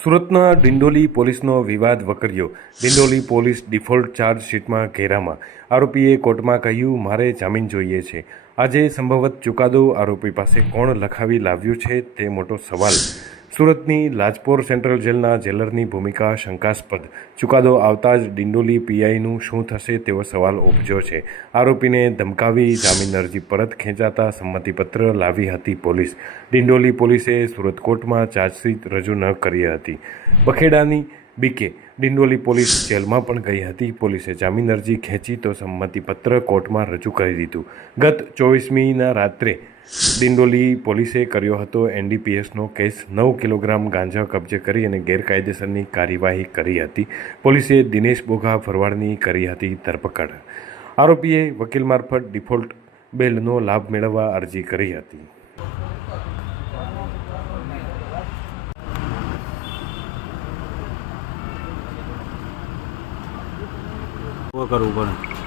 સુરતના ડિંડોલી પોલીસનો વિવાદ વકર્યો। ડિંડોલી પોલીસ ડિફોલ્ટ ચાર્જશીટમાં ઘેરામાં। આરોપીએ કોર્ટમાં કહ્યું, મારે જામીન જોઈએ છે। આજે સંભવત ચુકાદો આરોપી પાસે કોણ લખાવી લાવ્યું છે તે મોટો સવાલ। સુરતની લાજપોર સેન્ટ્રલ જેલના જેલરની ભૂમિકા શંકાસ્પદ। ચુકાદો આવતા જ ડિંડોલી પીઆઈનું શું થશે તેવો સવાલ ઉપજ્યો છે। આરોપીને ધમકાવી જામીન અરજી પરત ખેંચાતા સંમતિપત્ર લાવી હતી પોલીસ। ડિંડોલી પોલીસે સુરત કોર્ટમાં ચાર્જશીટ રજૂ ન કરી હતી। બખેડાની બીકે ડિંડોલી પોલીસ જેલમાં પણ ગઈ હતી। પોલીસે જામીન અરજી ખેંચી તો સંમતિપત્ર કોર્ટમાં રજૂ કરી દીધું। ગત 24મીના રાત્રે ડિંડોલી પોલીસે કર્યો હતો એનડીપીએસનો કેસ। 9 કિલોગ્રામ ગાંજા કબજે કરી અને ગેરકાયદેસરની કાર્યવાહી કરી હતી। પોલીસે દિનેશ બોઘા ભરવાડની કરી હતી ધરપકડ। આરોપીએ વકીલ મારફત ડિફોલ્ટ બેલનો લાભ મેળવવા અરજી કરી હતી। કરવું પડે